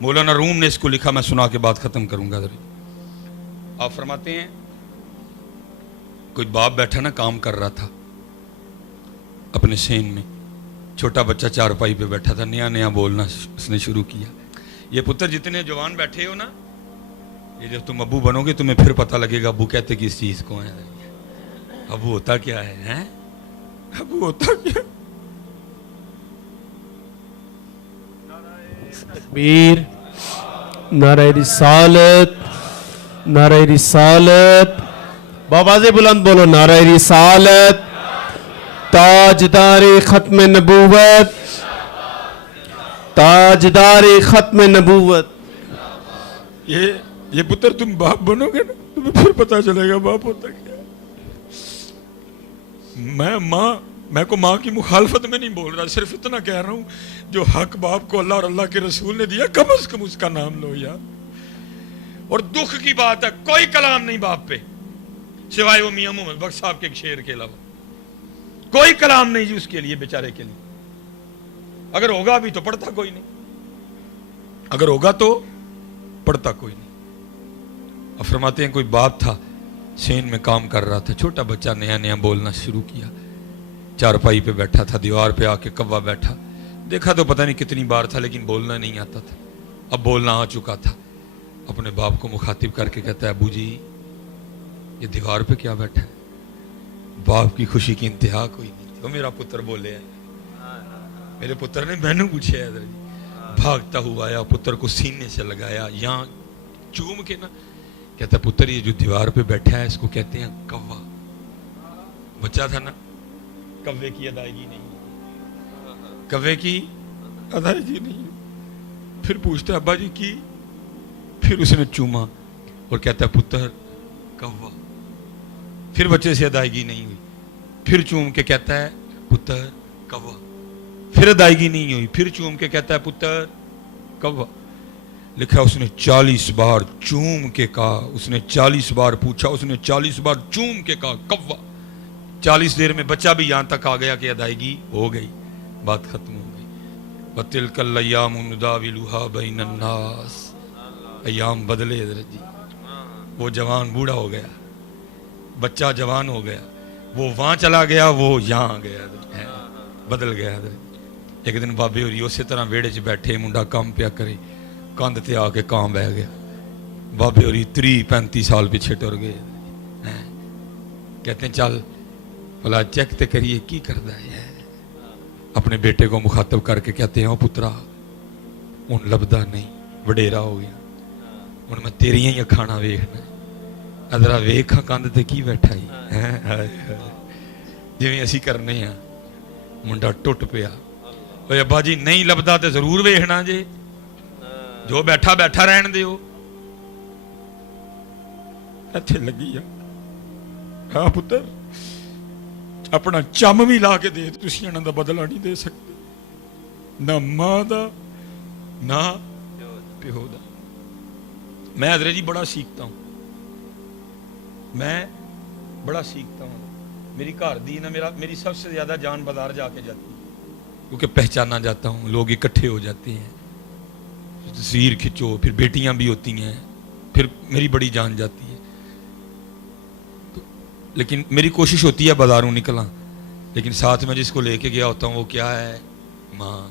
مولانا روم نے اس کو لکھا, میں سنا کے بات ختم کروں گا. آپ فرماتے ہیں کوئی باپ بیٹھا نا, کام کر رہا تھا اپنے سین میں, چھوٹا بچہ چارپائی پہ بیٹھا تھا, نیا نیا بولنا اس نے شروع کیا. یہ پتر جتنے جوان بیٹھے ہو نا, یہ جب تم ابو بنو گے تمہیں پھر پتہ لگے گا ابو کہتے کس چیز کو ہیں, ابو ہوتا کیا ہے, ابو ہوتا کیا. تکبیر, نعرہ رسالت, نعرہ رسالت, بابا سے بلند بولو نعرہ رسالت. تاجدار ختم نبوت, تاجدار ختم نبوت. یہ پتر تم باپ بنو گے نا تمہیں پھر پتہ چلے گا باپ ہوتا کیا ہے. میں کو ماں کی مخالفت میں نہیں بول رہا, صرف اتنا کہہ رہا ہوں جو حق باپ کو اللہ اور اللہ کے رسول نے دیا کم از کم اس کا نام لو یار. اور دکھ کی بات ہے کوئی کلام نہیں باپ پہ سوائے وہ میاں محمد بخش صاحب کے ایک شعر کے علاوہ, کوئی کلام نہیں جی اس کے لیے بیچارے کے لیے. اگر ہوگا بھی تو پڑھتا کوئی نہیں, اگر ہوگا تو پڑھتا کوئی نہیں. اور فرماتے ہیں کوئی باپ تھا سین میں کام کر رہا تھا, چھوٹا بچہ نیا نیا بولنا شروع کیا, چارپائی پہ بیٹھا تھا, دیوار پہ آ کے کوا بیٹھا, دیکھا تو پتہ نہیں کتنی بار تھا لیکن بولنا نہیں آتا تھا. اب بولنا آ چکا تھا, اپنے باپ کو مخاطب کر کے کہتا ہے ابو جی یہ دیوار پہ کیا بیٹھا ہے. باپ کی خوشی کی انتہا کوئی نہیں تھی. وہ میرا پتر بولے ہے, میرے پتر نے میں نے پوچھا ہے, بھاگتا ہوا آیا, پتر کو سینے سے لگایا, یہاں چوم کے نا, کہتا پتر یہ جو دیوار پہ بیٹھا ہے اس کو کہتے ہیں کوا. بچہ تھا نا, کوے کی ادائیگی نہیں, کوے کی ادائیگی نہیں. پھر پوچھتا ابا جی کی, پھر اس نے چوما اور کہتا ہے پتر کوا. پھر بچے سے ادائیگی نہیں ہوئی, پھر چوم کے کہتا ہے پتر کوا. پھر ادائیگی نہیں ہوئی, پھر چوم کے کہتا ہے پتر کوا. لکھا اس نے 40 بار چوم کے کہا, اس نے 40 بار پوچھا, اس نے 40 بار چوم کے کہا کوا. 40 دیر میں بچہ بھی یہاں تک آ گیا کہ ادائیگی ہو گئی, بات ختم ہو گئی. وَتِلْكَ الْأَيَّامُ نُدَاوِلُهَا بَيْنَ النَّاسِ. ایام بدلے حضرت جی, وہ جوان بوڑھا ہو گیا, بچہ جوان ہو گیا, وہ وہاں چلا گیا, وہ یہاں آ گیا, بدل گیا حضرت. ایک دن بابے ہوری اسی طرح ویڑے چ بیٹھے, منڈا کام پیا کرے, کاندھ تے آ کے کام بہ گیا. بابے ہوری 30-35 سال پیچھے ٹر گئے. کہتے ہیں چل بھلا چیک تے کریے کی کردا ہے. اپنے بیٹے کو مخاطب کر کے کہتے ہیں او پترا ہن لبدا نہیں, وڈیرا ہو گیا, ہن میں تیریاں ہی اکھانا ویکھنا, ادرا ویکھاں کاندھ تے کی بیٹھا ہی. جویں اسی کرنے ہیں. منڈا ٹوٹ پیا, اوے ابا جی نہیں لبدا تے ضرور ویکھنا جے, جو بیٹھا بیٹھا رہن دیو. ایتھے لگی آ, ہاں پتر اپنا چم بھی لا کے دے تسی انہاں دا بدلہ نہیں دے سکتے, نہ ماں دا نہ پیو دا. میں حضرت جی بڑا سیکھتا ہوں, میں بڑا سیکھتا ہوں. میری گھر دی نا میری سب سے زیادہ جان بازار جا کے جاتی ہے, کیونکہ پہچانا جاتا ہوں, لوگ اکٹھے ہو جاتے ہیں, تصویر کھچو, پھر بیٹیاں بھی ہوتی ہیں, پھر میری بڑی جان جاتی ہے. لیکن میری کوشش ہوتی ہے بازاروں نکلاں, لیکن ساتھ میں جس کو لے کے گیا ہوتا ہوں وہ کیا ہے, ماں.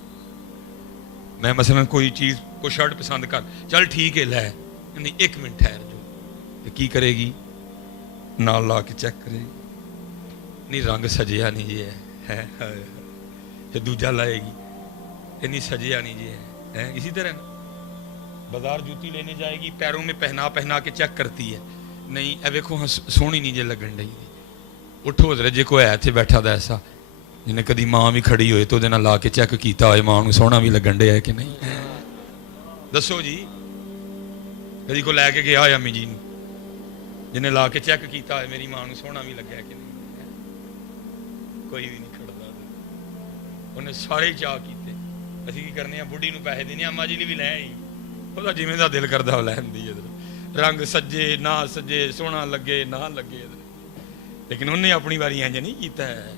میں مثلا کوئی چیز کو شرٹ پسند کر, چل ٹھیک ہے لے, نہیں ایک منٹ ٹھہر جو, کی کرے گی نال لا کے چیک کرے گی, نہیں رنگ سجیا نہیں جی ہے, پھر دوجا لائے گی, یہ نہیں سجیا نہیں جی ہے. اسی طرح بازار جوتی لینے جائے گی, پیروں میں پہنا کے چیک کرتی ہے, نہیں اے ویکھو سونی نہیں جے لگن ڈئی. اٹھو حضرت جے کوئی ہے تھے بیٹھا دا ایسا جنہیں کدی ماں بھی کھڑی ہوئے تو دینا لا کے چیک کیتا ہوئے ماں نو سونا بھی لگن ڈیا ہے کہ نہیں, دسو جی. کدی کو لے کے گیا ہویا امی جی جنہیں لا کے چیک کیتا ہوئے میری ماں نو سونا بھی لگیا ہے کہ نہیں, کوئی بھی نہیں کھڑتا. انہیں سارے چاہ کیتے, اسی کی کرنے ہیں بڑھی نو پیسے دینے, اما جی لی بھی لے آئی, وہ جویں دا دل کردا لین دی, رنگ سجے نہ سجے, سونا لگے نہ لگے, لیکن انہیں اپنی باری انج نہیں کیتا ہے.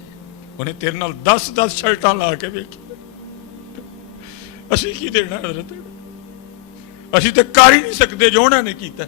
انہیں تیرے نال 10 شرٹاں لا کے ویکھی, اسی کی دینا حضرت. ਅਸੀਂ ਤੇ ਕਰ ਹੀ ਨਹੀਂ ਸਕਦੇ ਜੋ ਉਹਨਾਂ ਨੇ ਕੀਤਾ।